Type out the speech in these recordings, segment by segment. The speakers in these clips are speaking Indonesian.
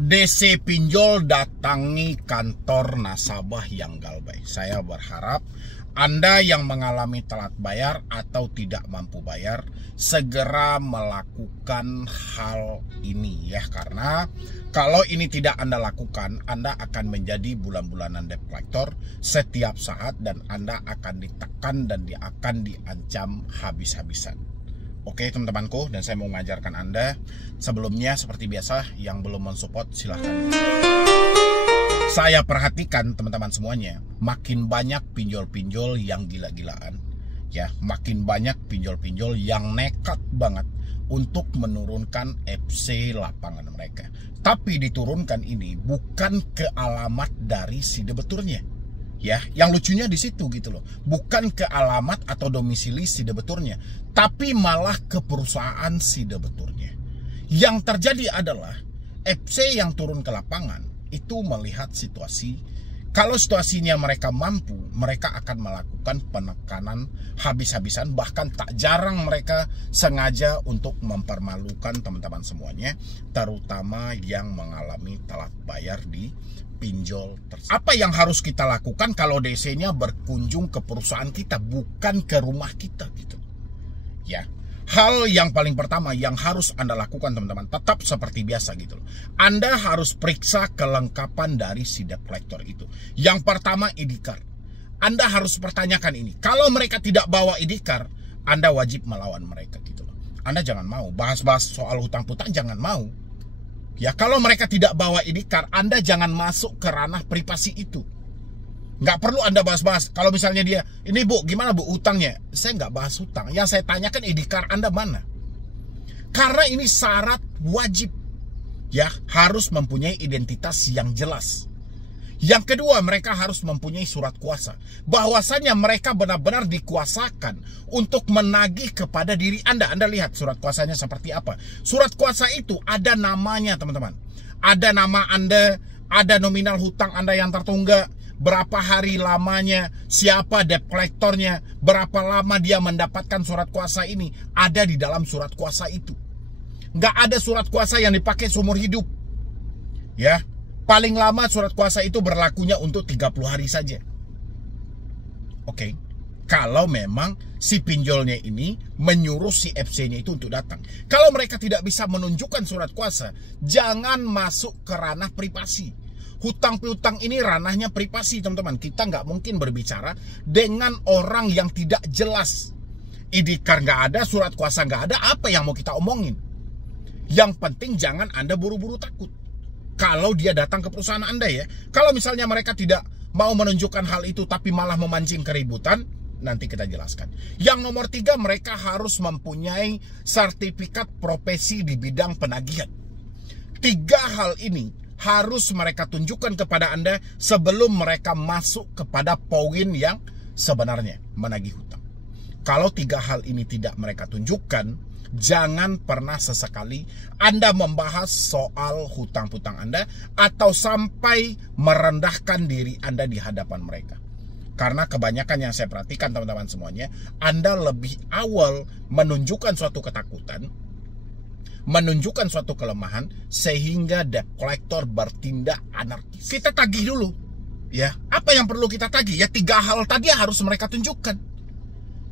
DC pinjol datangi kantor nasabah yang Galbay. Saya berharap Anda yang mengalami telat bayar atau tidak mampu bayar segera melakukan hal ini ya, karena kalau ini tidak Anda lakukan, Anda akan menjadi bulan-bulanan debt collector setiap saat dan Anda akan ditekan dan akan diancam habis-habisan. Oke teman-temanku, dan saya mau mengajarkan Anda. Sebelumnya seperti biasa, yang belum mensupport silahkan. Saya perhatikan teman-teman semuanya, makin banyak pinjol-pinjol yang gila-gilaan ya, makin banyak pinjol-pinjol yang nekat banget untuk menurunkan FC lapangan mereka. Tapi diturunkan ini bukan ke alamat dari si debeturnya. Ya, yang lucunya di situ gitu loh. Bukan ke alamat atau domisili si debeturnya, tapi malah ke perusahaan si debeturnya. Yang terjadi adalah FC yang turun ke lapangan itu melihat situasi. Kalau situasinya mereka mampu, mereka akan melakukan penekanan habis-habisan. Bahkan tak jarang mereka sengaja untuk mempermalukan teman-teman semuanya, terutama yang mengalami telat bayar di pinjol tersebut. Apa yang harus kita lakukan kalau DC-nya berkunjung ke perusahaan kita, bukan ke rumah kita gitu ya? Hal yang paling pertama yang harus Anda lakukan teman-teman, tetap seperti biasa gitu loh. Anda harus periksa kelengkapan dari si debt collector itu. Yang pertama ID card. Anda harus pertanyakan ini. Kalau mereka tidak bawa ID card, Anda wajib melawan mereka gitu loh. Anda jangan mau bahas-bahas soal hutang-hutang, jangan mau. Ya, kalau mereka tidak bawa ID card, Anda jangan masuk ke ranah privasi itu. Nggak perlu Anda bahas-bahas. Kalau misalnya dia, ini Bu, gimana Bu utangnya? Saya nggak bahas utang. Yang saya tanyakan ID card Anda mana? Karena ini syarat wajib. Ya, harus mempunyai identitas yang jelas. Yang kedua, mereka harus mempunyai surat kuasa. Bahwasannya mereka benar-benar dikuasakan untuk menagih kepada diri Anda. Anda lihat surat kuasanya seperti apa. Surat kuasa itu ada namanya teman-teman. Ada nama Anda, ada nominal hutang Anda yang tertunggak, berapa hari lamanya, siapa debt collectornya, berapa lama dia mendapatkan surat kuasa ini, ada di dalam surat kuasa itu. Nggak ada surat kuasa yang dipakai seumur hidup. Ya, paling lama surat kuasa itu berlakunya untuk 30 hari saja. Oke, kalau memang si pinjolnya ini menyuruh si FC-nya itu untuk datang. Kalau mereka tidak bisa menunjukkan surat kuasa, jangan masuk ke ranah privasi. Hutang piutang ini ranahnya privasi teman-teman. Kita nggak mungkin berbicara dengan orang yang tidak jelas. ID card nggak ada, surat kuasa nggak ada, apa yang mau kita omongin? Yang penting jangan Anda buru-buru takut kalau dia datang ke perusahaan Anda ya. Kalau misalnya mereka tidak mau menunjukkan hal itu tapi malah memancing keributan, nanti kita jelaskan. Yang nomor 3, mereka harus mempunyai sertifikat profesi di bidang penagihan. 3 hal ini harus mereka tunjukkan kepada Anda sebelum mereka masuk kepada poin yang sebenarnya, menagih hutang. Kalau 3 hal ini tidak mereka tunjukkan, jangan pernah sesekali Anda membahas soal hutang-hutang Anda atau sampai merendahkan diri Anda di hadapan mereka. Karena kebanyakan yang saya perhatikan teman-teman semuanya, Anda lebih awal menunjukkan suatu ketakutan, menunjukkan suatu kelemahan, sehingga debt collector bertindak anarkis. Kita tagih dulu ya. Apa yang perlu kita tagih? Ya 3 hal tadi harus mereka tunjukkan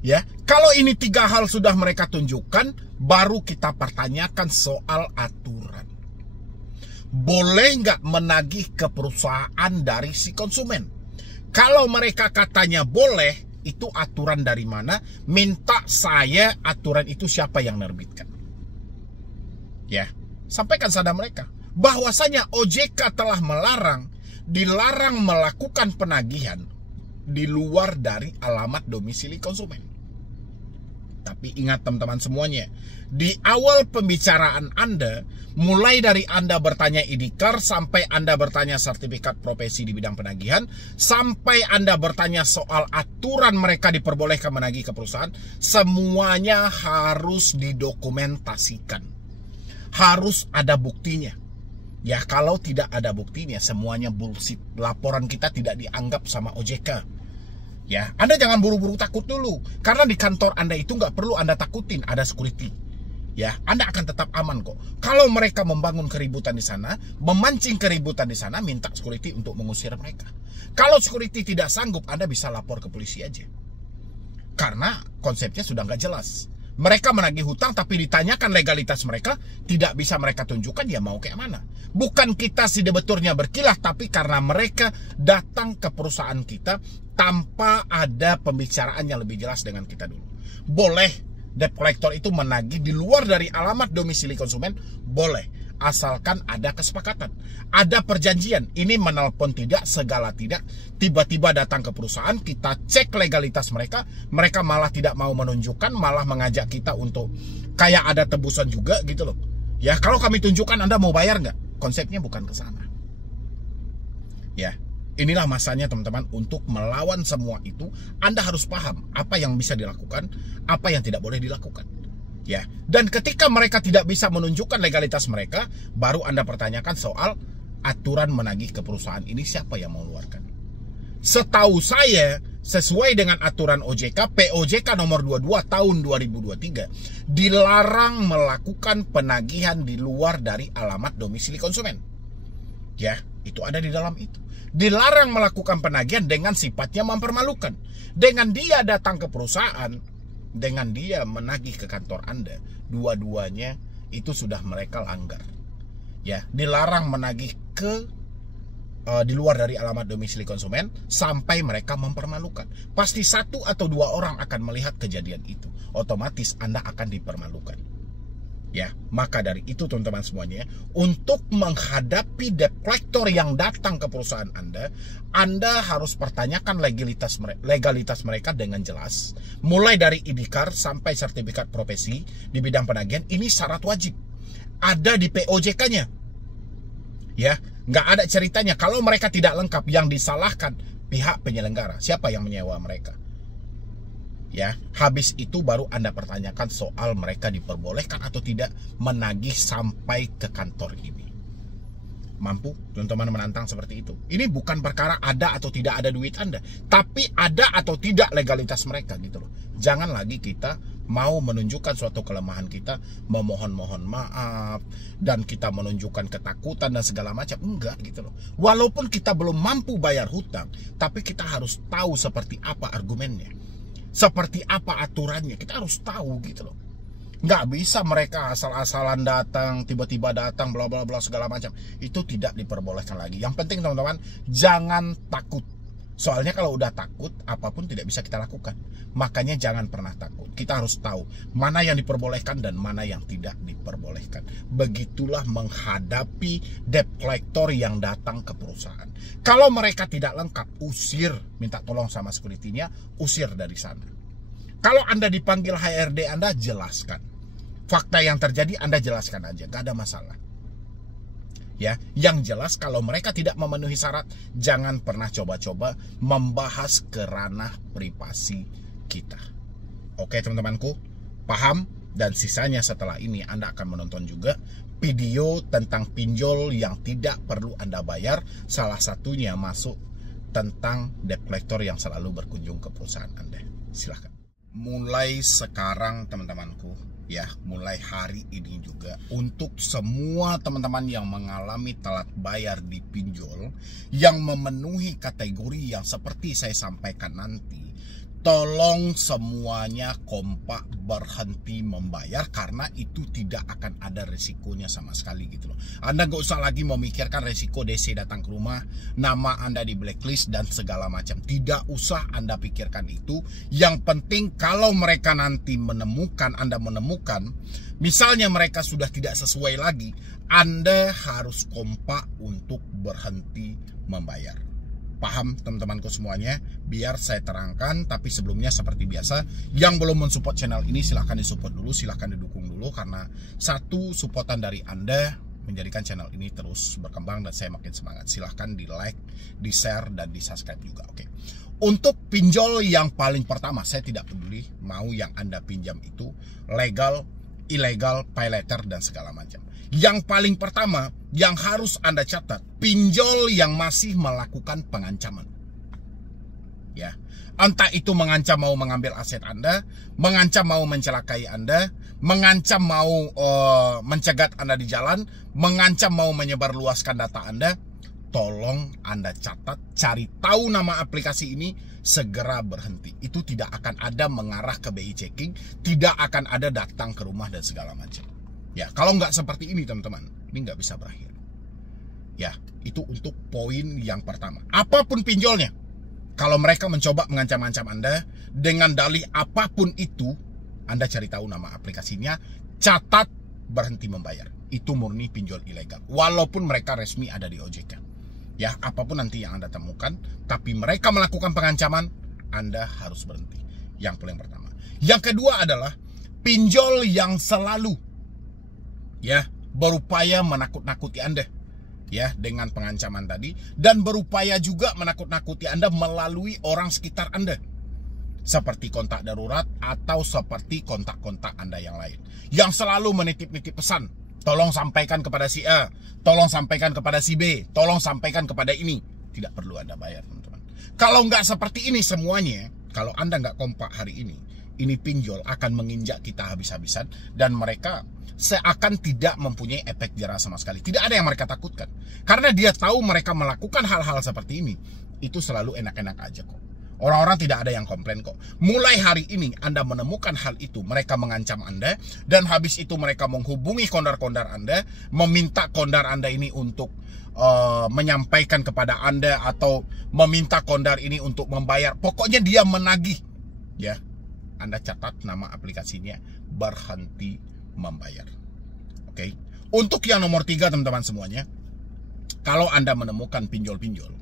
ya. Kalau ini 3 hal sudah mereka tunjukkan, baru kita pertanyakan soal aturan. Boleh nggak menagih ke perusahaan dari si konsumen? Kalau mereka katanya boleh, itu aturan dari mana? Minta saya aturan itu siapa yang nerbitkan. Ya, sampaikan pada mereka bahwasanya OJK telah dilarang melakukan penagihan di luar dari alamat domisili konsumen. Tapi ingat teman-teman semuanya, di awal pembicaraan Anda, mulai dari Anda bertanya ID card, sampai Anda bertanya sertifikat profesi di bidang penagihan, sampai Anda bertanya soal aturan mereka diperbolehkan menagih ke perusahaan, semuanya harus didokumentasikan. Harus ada buktinya. Ya, kalau tidak ada buktinya, semuanya bullshit. Laporan kita tidak dianggap sama OJK. Ya, Anda jangan buru-buru takut dulu. Karena di kantor Anda itu nggak perlu Anda takutin, ada security. ya, Anda akan tetap aman kok. Kalau mereka membangun keributan di sana, memancing keributan di sana, minta security untuk mengusir mereka. Kalau security tidak sanggup, Anda bisa lapor ke polisi aja. Karena konsepnya sudah nggak jelas. Mereka menagih hutang tapi ditanyakan legalitas mereka, tidak bisa mereka tunjukkan dia mau kayak mana. Bukan kita si debeturnya berkilah, tapi karena mereka datang ke perusahaan kita tanpa ada pembicaraan yang lebih jelas dengan kita dulu. Boleh debt collector itu menagih di luar dari alamat domisili konsumen, boleh. Asalkan ada kesepakatan, ada perjanjian. Ini menelpon tidak, segala tidak. Tiba-tiba datang ke perusahaan, kita cek legalitas mereka. Mereka malah tidak mau menunjukkan, malah mengajak kita untuk kayak ada tebusan juga gitu loh. Ya, kalau kami tunjukkan Anda mau bayar nggak? Konsepnya bukan ke sana. Ya, inilah masanya teman-teman untuk melawan semua itu. Anda harus paham apa yang bisa dilakukan, apa yang tidak boleh dilakukan. Ya, dan ketika mereka tidak bisa menunjukkan legalitas mereka, baru Anda pertanyakan soal aturan menagih ke perusahaan ini siapa yang mengeluarkan. Setahu saya, sesuai dengan aturan OJK, POJK nomor 22 tahun 2023, dilarang melakukan penagihan di luar dari alamat domisili konsumen. Ya, itu ada di dalam itu. Dilarang melakukan penagihan dengan sifatnya mempermalukan. Dengan dia datang ke perusahaan, dengan dia menagih ke kantor Anda, dua-duanya itu sudah mereka langgar. Ya, dilarang menagih ke di luar dari alamat domisili konsumen sampai mereka mempermalukan. Pasti 1 atau 2 orang akan melihat kejadian itu. Otomatis Anda akan dipermalukan. Ya, maka dari itu teman-teman semuanya, untuk menghadapi debt collector yang datang ke perusahaan Anda harus pertanyakan legalitas mereka dengan jelas. Mulai dari ID card sampai sertifikat profesi di bidang penagihan, ini syarat wajib. Ada di POJK-nya. Ya, nggak ada ceritanya. Kalau mereka tidak lengkap, yang disalahkan pihak penyelenggara. Siapa yang menyewa mereka? Ya, habis itu baru Anda pertanyakan soal mereka diperbolehkan atau tidak menagih sampai ke kantor ini. Mampu teman-teman menantang seperti itu? Ini bukan perkara ada atau tidak ada duit Anda, tapi ada atau tidak legalitas mereka gitu loh. Jangan lagi kita mau menunjukkan suatu kelemahan kita, memohon-mohon maaf, dan kita menunjukkan ketakutan dan segala macam. Enggak gitu loh. Walaupun kita belum mampu bayar hutang, tapi kita harus tahu seperti apa argumennya, seperti apa aturannya. Kita harus tahu gitu loh. Nggak bisa mereka asal-asalan datang, tiba-tiba datang, bla bla bla segala macam. Itu tidak diperbolehkan lagi. Yang penting teman-teman, jangan takut. Soalnya kalau udah takut, apapun tidak bisa kita lakukan. Makanya jangan pernah takut. Kita harus tahu mana yang diperbolehkan dan mana yang tidak diperbolehkan. Begitulah menghadapi debt collector yang datang ke perusahaan. Kalau mereka tidak lengkap, usir, minta tolong sama security-nya, usir dari sana. Kalau Anda dipanggil HRD Anda, jelaskan. Fakta yang terjadi Anda jelaskan aja, gak ada masalah. Ya, yang jelas kalau mereka tidak memenuhi syarat, jangan pernah coba-coba membahas ke ranah privasi kita. Oke teman-temanku, paham? Dan sisanya setelah ini Anda akan menonton juga video tentang pinjol yang tidak perlu Anda bayar. Salah satunya masuk tentang debt collector yang selalu berkunjung ke perusahaan Anda. Silahkan. Mulai sekarang teman-temanku, ya, mulai hari ini juga, untuk semua teman-teman yang mengalami telat bayar di pinjol, yang memenuhi kategori yang seperti saya sampaikan nanti, tolong semuanya kompak berhenti membayar, karena itu tidak akan ada resikonya sama sekali gitu loh. Anda gak usah lagi memikirkan resiko DC datang ke rumah, nama Anda di blacklist dan segala macam. Tidak usah Anda pikirkan itu. Yang penting kalau mereka nanti menemukan, Anda menemukan, misalnya mereka sudah tidak sesuai lagi, Anda harus kompak untuk berhenti membayar. Paham teman-temanku semuanya? Biar saya terangkan, tapi sebelumnya seperti biasa, yang belum mensupport channel ini silahkan disupport dulu, silahkan didukung dulu, karena satu supportan dari Anda menjadikan channel ini terus berkembang dan saya makin semangat. Silahkan di like, di share, dan di subscribe juga. Oke. Untuk pinjol yang paling pertama, saya tidak peduli mau yang Anda pinjam itu legal, ilegal, pay letter, dan segala macam. Yang paling pertama yang harus Anda catat, pinjol yang masih melakukan pengancaman. Ya, Entah itu mengancam mau mengambil aset Anda, mengancam mau mencelakai Anda, mengancam mau mencegat Anda di jalan, mengancam mau menyebarluaskan data Anda. Tolong Anda catat, cari tahu nama aplikasi ini, segera berhenti. Itu tidak akan ada mengarah ke BI checking, tidak akan ada datang ke rumah dan segala macam. Ya, kalau nggak seperti ini teman-teman, ini nggak bisa berakhir. Ya, itu untuk poin yang pertama. Apapun pinjolnya, kalau mereka mencoba mengancam-ancam Anda dengan dalih apapun itu, Anda cari tahu nama aplikasinya, catat, berhenti membayar. Itu murni pinjol ilegal. Walaupun mereka resmi ada di OJK. Ya, apapun nanti yang Anda temukan, tapi mereka melakukan pengancaman, Anda harus berhenti. Yang paling pertama. Yang kedua adalah pinjol yang selalu berupaya menakut-nakuti Anda. Ya, dengan pengancaman tadi, dan berupaya juga menakut-nakuti Anda melalui orang sekitar Anda. Seperti kontak darurat atau seperti kontak-kontak Anda yang lain. Yang selalu menitip-nitip pesan. Tolong sampaikan kepada si A, tolong sampaikan kepada si B, tolong sampaikan kepada ini. Tidak perlu Anda bayar, teman-teman. Kalau nggak seperti ini semuanya, kalau Anda nggak kompak hari ini pinjol akan menginjak kita habis-habisan, dan mereka seakan tidak mempunyai efek jerah sama sekali. Tidak ada yang mereka takutkan. Karena dia tahu mereka melakukan hal-hal seperti ini, itu selalu enak-enak aja kok. Orang-orang tidak ada yang komplain kok. Mulai hari ini Anda menemukan hal itu, mereka mengancam Anda, dan habis itu mereka menghubungi kondar-kondar Anda, meminta kondar Anda ini untuk menyampaikan kepada Anda, atau meminta kondar ini untuk membayar. Pokoknya dia menagih. Ya, Anda catat nama aplikasinya, berhenti membayar. Oke. Untuk yang nomor 3 teman-teman semuanya, kalau Anda menemukan pinjol-pinjol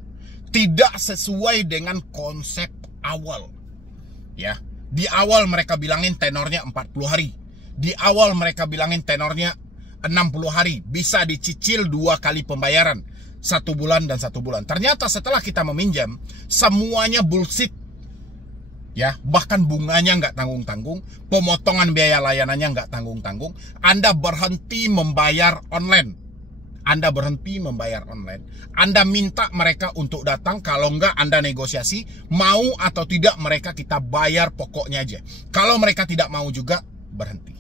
tidak sesuai dengan konsep awal. Ya, di awal mereka bilangin tenornya 40 hari. Di awal mereka bilangin tenornya 60 hari. Bisa dicicil 2 kali pembayaran. 1 bulan dan 1 bulan. Ternyata setelah kita meminjam, semuanya bullshit. Ya, bahkan bunganya nggak tanggung-tanggung, pemotongan biaya layanannya nggak tanggung-tanggung. Anda berhenti membayar online. Anda berhenti membayar online. Anda minta mereka untuk datang, kalau enggak Anda negosiasi, mau atau tidak mereka kita bayar pokoknya aja. Kalau mereka tidak mau juga, berhenti.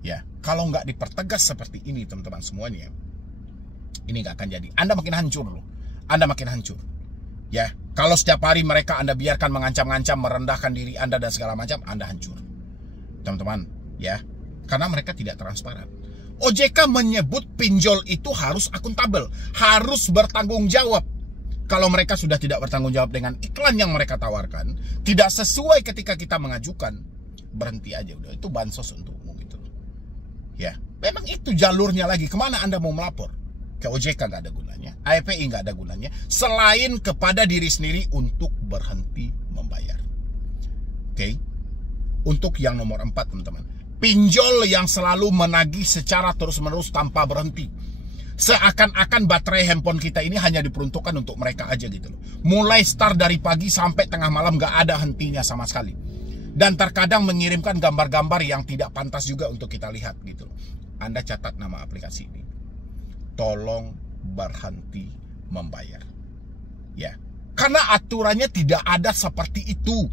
Ya, kalau enggak dipertegas seperti ini teman-teman semuanya, ini nggak akan jadi. Anda makin hancur loh. Anda makin hancur. Ya, kalau setiap hari mereka Anda biarkan mengancam-ngancam, merendahkan diri Anda dan segala macam, Anda hancur. Teman-teman, ya. Karena mereka tidak transparan. OJK menyebut pinjol itu harus akuntabel, harus bertanggung jawab. Kalau mereka sudah tidak bertanggung jawab dengan iklan yang mereka tawarkan, tidak sesuai ketika kita mengajukan, berhenti aja udah. Itu bansos untukmu gitu. Ya, memang itu jalurnya lagi. Kemana Anda mau melapor? Ke OJK nggak ada gunanya, API nggak ada gunanya, selain kepada diri sendiri untuk berhenti membayar. Oke. Untuk yang nomor 4 teman-teman, pinjol yang selalu menagih secara terus-menerus tanpa berhenti. Seakan-akan baterai handphone kita ini hanya diperuntukkan untuk mereka aja gitu loh. Mulai start dari pagi sampai tengah malam gak ada hentinya sama sekali. Dan terkadang mengirimkan gambar-gambar yang tidak pantas juga untuk kita lihat gitu loh. Anda catat nama aplikasi ini. Tolong berhenti membayar. Ya. Karena aturannya tidak ada seperti itu.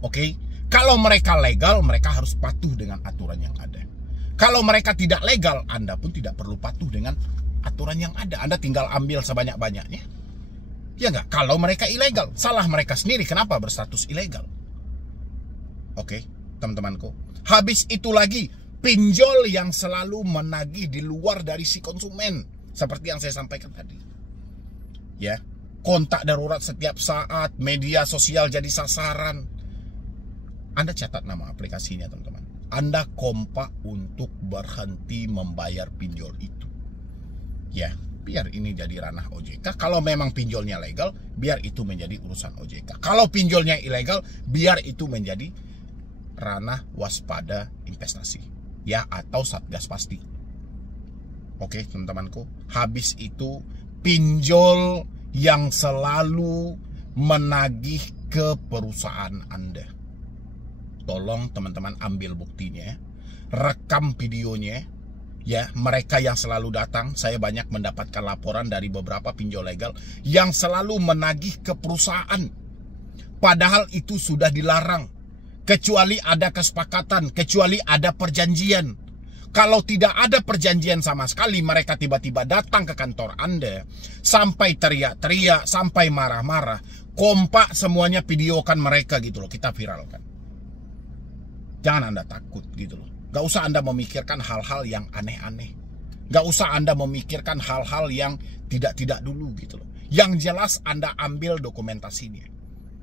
Oke? Kalau mereka legal, mereka harus patuh dengan aturan yang ada. Kalau mereka tidak legal, Anda pun tidak perlu patuh dengan aturan yang ada. Anda tinggal ambil sebanyak-banyaknya. Ya nggak? Kalau mereka ilegal, salah mereka sendiri. Kenapa berstatus ilegal? Oke, teman-temanku. Habis itu lagi, pinjol yang selalu menagih di luar dari si konsumen. Seperti yang saya sampaikan tadi. Ya, kontak darurat setiap saat, media sosial jadi sasaran. Anda catat nama aplikasinya teman-teman. Anda kompak untuk berhenti membayar pinjol itu. Ya, biar ini jadi ranah OJK. Kalau memang pinjolnya legal, biar itu menjadi urusan OJK. Kalau pinjolnya ilegal, biar itu menjadi ranah waspada investasi. Ya, atau Satgas Pasti. Oke, teman-temanku. Habis itu, pinjol yang selalu menagih ke perusahaan Anda. Tolong teman-teman ambil buktinya, rekam videonya. Ya, mereka yang selalu datang, saya banyak mendapatkan laporan dari beberapa pinjol legal yang selalu menagih ke perusahaan. Padahal itu sudah dilarang. Kecuali ada kesepakatan, kecuali ada perjanjian. Kalau tidak ada perjanjian sama sekali, mereka tiba-tiba datang ke kantor Anda, sampai teriak-teriak, sampai marah-marah, kompak semuanya videokan mereka gitu loh, kita viralkan. Jangan Anda takut gitu loh. Gak usah Anda memikirkan hal-hal yang aneh-aneh. Gak usah Anda memikirkan hal-hal yang tidak-tidak dulu gitu loh. Yang jelas Anda ambil dokumentasinya.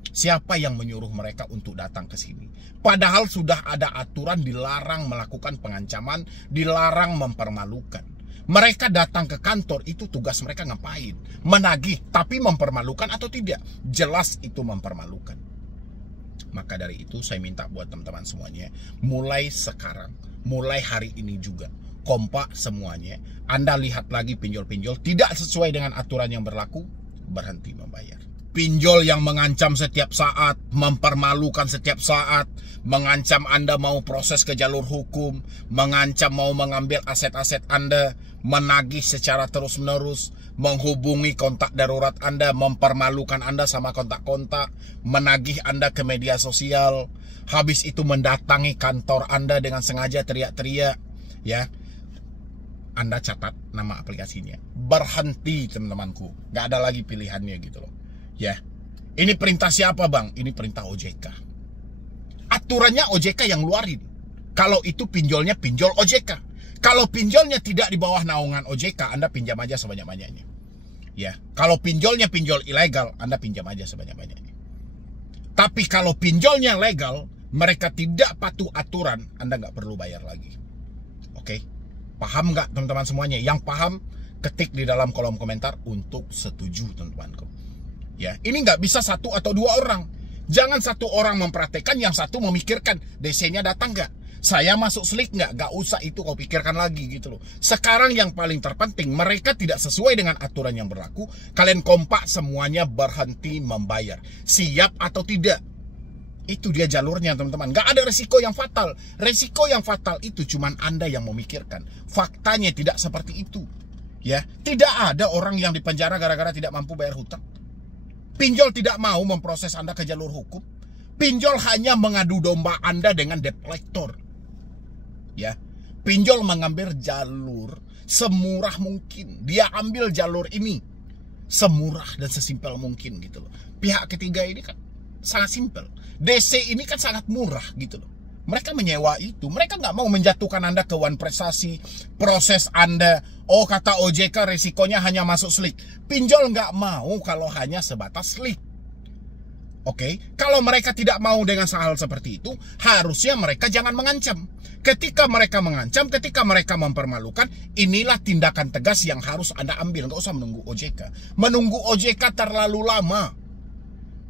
Siapa yang menyuruh mereka untuk datang ke sini? Padahal sudah ada aturan dilarang melakukan pengancaman, dilarang mempermalukan. Mereka datang ke kantor, itu tugas mereka ngapain? Menagih, tapi mempermalukan atau tidak? Jelas itu mempermalukan. Maka dari itu saya minta buat teman-teman semuanya, mulai sekarang, mulai hari ini juga, kompak semuanya. Anda lihat lagi pinjol-pinjol tidak sesuai dengan aturan yang berlaku, berhenti membayar. Pinjol yang mengancam setiap saat, mempermalukan setiap saat, mengancam Anda mau proses ke jalur hukum, mengancam mau mengambil aset-aset Anda, menagih secara terus-menerus, menghubungi kontak darurat Anda, mempermalukan Anda sama kontak-kontak, menagih Anda ke media sosial, habis itu mendatangi kantor Anda dengan sengaja teriak-teriak, ya. Anda catat nama aplikasinya. Berhenti teman-temanku. Gak ada lagi pilihannya gitu loh. Ya. Ini perintah siapa bang? Ini perintah OJK. Aturannya OJK yang luarin. Kalau itu pinjolnya pinjol OJK. Kalau pinjolnya tidak di bawah naungan OJK, Anda pinjam aja sebanyak-banyaknya. Ya. Kalau pinjolnya pinjol ilegal, Anda pinjam aja sebanyak-banyaknya. Tapi kalau pinjolnya legal, mereka tidak patuh aturan, Anda nggak perlu bayar lagi. Oke? Paham nggak teman-teman semuanya? Yang paham, ketik di dalam kolom komentar untuk setuju teman-temanku. Ya, ini nggak bisa satu atau dua orang. Jangan satu orang mempraktekkan, yang satu memikirkan DC-nya datang nggak, saya masuk slik nggak usah itu kau pikirkan lagi gitu loh. Sekarang yang paling terpenting, mereka tidak sesuai dengan aturan yang berlaku. Kalian kompak semuanya berhenti membayar. Siap atau tidak? Itu dia jalurnya teman-teman. Gak ada resiko yang fatal. Resiko yang fatal itu cuman Anda yang memikirkan. Faktanya tidak seperti itu. Ya, tidak ada orang yang dipenjara gara-gara tidak mampu bayar hutang. Pinjol tidak mau memproses Anda ke jalur hukum. Pinjol hanya mengadu domba Anda dengan debt collector. Ya, pinjol mengambil jalur semurah mungkin. Dia ambil jalur ini semurah dan sesimpel mungkin gitu loh. Pihak ketiga ini kan sangat simpel. DC ini kan sangat murah gitu loh. Mereka menyewa itu. Mereka nggak mau menjatuhkan Anda ke wan prestasi. Proses Anda, oh kata OJK resikonya hanya masuk slik. Pinjol nggak mau kalau hanya sebatas slik. Oke, kalau mereka tidak mau dengan hal seperti itu, harusnya mereka jangan mengancam. Ketika mereka mengancam, ketika mereka mempermalukan, inilah tindakan tegas yang harus Anda ambil. Nggak usah menunggu OJK. Menunggu OJK terlalu lama.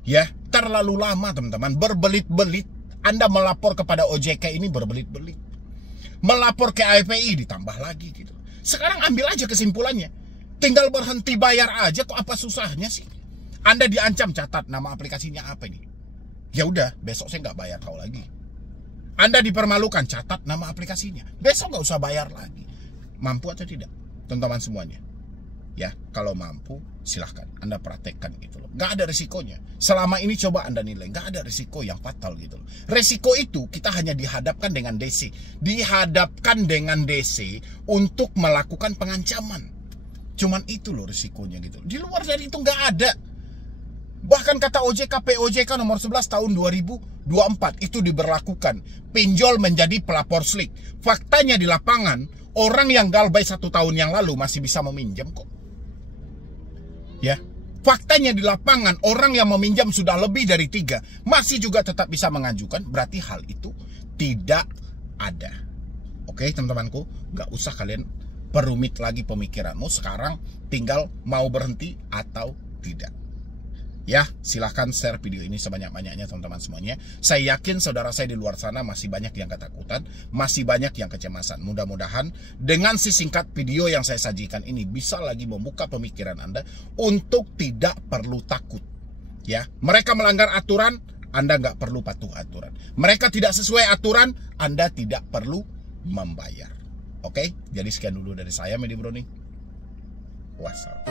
Ya, terlalu lama teman-teman. Berbelit-belit. Anda melapor kepada OJK ini berbelit-belit. Melapor ke API ditambah lagi gitu. Sekarang ambil aja kesimpulannya. Tinggal berhenti bayar aja, kok apa susahnya sih? Anda diancam, catat nama aplikasinya apa ini. Ya udah, besok saya nggak bayar kau lagi. Anda dipermalukan, catat nama aplikasinya. Besok nggak usah bayar lagi. Mampu atau tidak, teman-teman semuanya? Ya, kalau mampu silahkan Anda praktekkan gitu loh. Gak ada risikonya. Selama ini coba Anda nilai, gak ada risiko yang fatal gitu loh. Risiko itu kita hanya dihadapkan dengan DC. Dihadapkan dengan DC untuk melakukan pengancaman. Cuman itu loh risikonya gitu. Di luar dari itu gak ada. Bahkan kata OJK, POJK nomor 11 tahun 2024 itu diberlakukan. Pinjol menjadi pelapor slik. Faktanya di lapangan, orang yang galbay 1 tahun yang lalu masih bisa meminjam kok. Ya, faktanya di lapangan orang yang meminjam sudah lebih dari 3 masih juga tetap bisa mengajukan. Berarti hal itu tidak ada. Oke teman-temanku, gak usah kalian perumit lagi pemikiranmu. Sekarang tinggal mau berhenti atau tidak. Ya, silahkan share video ini sebanyak-banyaknya teman-teman semuanya. Saya yakin saudara saya di luar sana masih banyak yang ketakutan, masih banyak yang kecemasan. Mudah-mudahan dengan si singkat video yang saya sajikan ini bisa lagi membuka pemikiran Anda untuk tidak perlu takut. Ya, mereka melanggar aturan, Anda nggak perlu patuh aturan. Mereka tidak sesuai aturan, Anda tidak perlu membayar. Oke, jadi sekian dulu dari saya, Medi Browning. Wassalam.